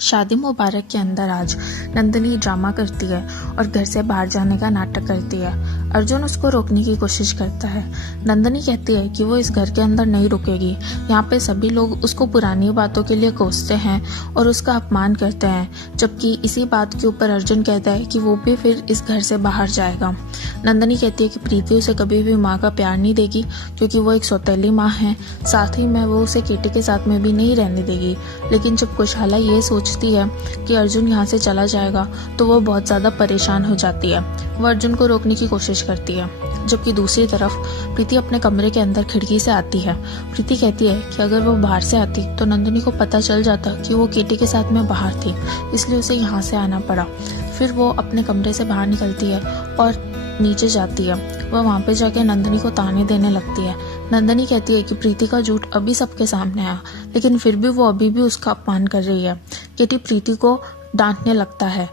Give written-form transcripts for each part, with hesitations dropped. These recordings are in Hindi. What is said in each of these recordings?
शादी मुबारक के अंदर आज नंदिनी ड्रामा करती है और घर से बाहर जाने का नाटक करती है। अर्जुन उसको रोकने की कोशिश करता है। नंदिनी कहती है कि वो इस घर के अंदर नहीं रुकेगी। यहाँ पे सभी लोग उसको पुरानी बातों के लिए कोसते हैं और उसका अपमान करते हैं, जबकि इसी बात के ऊपर अर्जुन कहता है कि वो भी फिर इस घर से बाहर जाएगा। नंदिनी कहती है कि प्रीति उसे कभी भी माँ का प्यार नहीं देगी, क्योंकि वो एक सौतेली माँ है। साथ ही में वो उसे केटी के साथ में भी नहीं रहने देगी। लेकिन जब कुशाला ये सोचती है कि अर्जुन यहाँ से चला जाएगा तो वो बहुत ज़्यादा परेशान हो जाती है। वो अर्जुन को रोकने की कोशिश करती है, जबकि दूसरी तरफ प्रीति अपने कमरे के अंदर खिड़की से आती है। प्रीति कहती है कि अगर वो बाहर से आती तो नंदिनी को पता चल जाता कि वो केटी के साथ में बाहर थी, इसलिए उसे यहाँ से आना पड़ा। फिर वो अपने कमरे से बाहर निकलती है और नीचे जाती है। वह वहाँ पे जाके नंदिनी को ताने देने लगती है। नंदिनी कहती है कि प्रीति का झूठ अभी सबके सामने आया, लेकिन फिर भी वो अभी भी उसका अपमान कर रही है। केटी प्रीति को डांटने लगता है।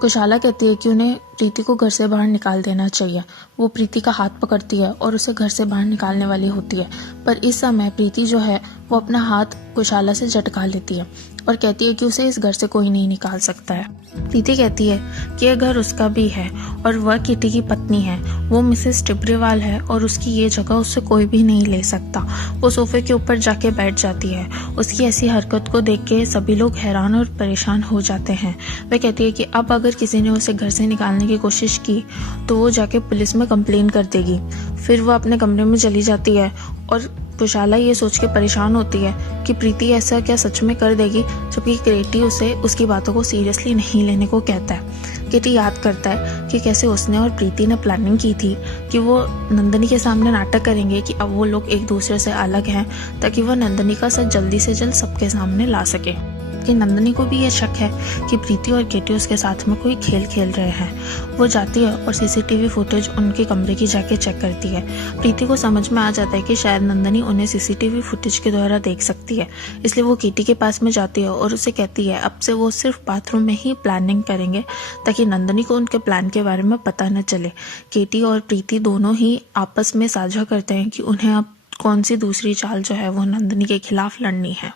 कुशाला कहती है कि उन्हें प्रीति को घर से बाहर निकाल देना चाहिए। वो प्रीति का हाथ पकड़ती है और उसे घर से बाहर निकालने वाली होती है, पर इस समय प्रीति जो है वो अपना हाथ कुशाला से झटका लेती है और कहती है कि उसे इस घर से कोई नहीं निकाल सकता है। प्रीति कहती है कि यह घर उसका भी है और वह केटी की पत्नी है। वो मिसेस टिब्रेवाल है और उसकी ये जगह उससे कोई भी नहीं ले सकता। वो सोफे के ऊपर जाके बैठ जाती है। उसकी ऐसी हरकत को देख के सभी लोग हैरान और परेशान हो जाते हैं। वह कहती है कि अब अगर किसी ने उसे घर से निकालने की कोशिश की तो वो जाके पुलिस में कंप्लेन कर देगी। फिर वह अपने कमरे में चली जाती है और कुशाला ये सोच के परेशान होती है कि प्रीति ऐसा क्या सच में कर देगी, जबकि केटी उसे उसकी बातों को सीरियसली नहीं लेने को कहता है। केटी याद करता है कि कैसे उसने और प्रीति ने प्लानिंग की थी कि वो नंदिनी के सामने नाटक करेंगे कि अब वो लोग एक दूसरे से अलग हैं, ताकि वह नंदिनी का सच जल्दी से जल्द सबके सामने ला सके। कि नंदिनी को भी ये शक है कि प्रीति और केटी उसके साथ में कोई खेल खेल रहे हैं। वो जाती है और सीसीटीवी फुटेज उनके कमरे की जाके चेक करती है। प्रीति को समझ में आ जाता है कि शायद नंदिनी उन्हें सीसीटीवी फुटेज के द्वारा देख सकती है, इसलिए वो केटी के पास में जाती है और उसे कहती है अब से वो सिर्फ बाथरूम में ही प्लानिंग करेंगे, ताकि नंदिनी को उनके प्लान के बारे में पता न चले। केटी और प्रीति दोनों ही आपस में साझा करते हैं कि उन्हें अब कौन सी दूसरी चाल जो है वो नंदिनी के खिलाफ लड़नी है।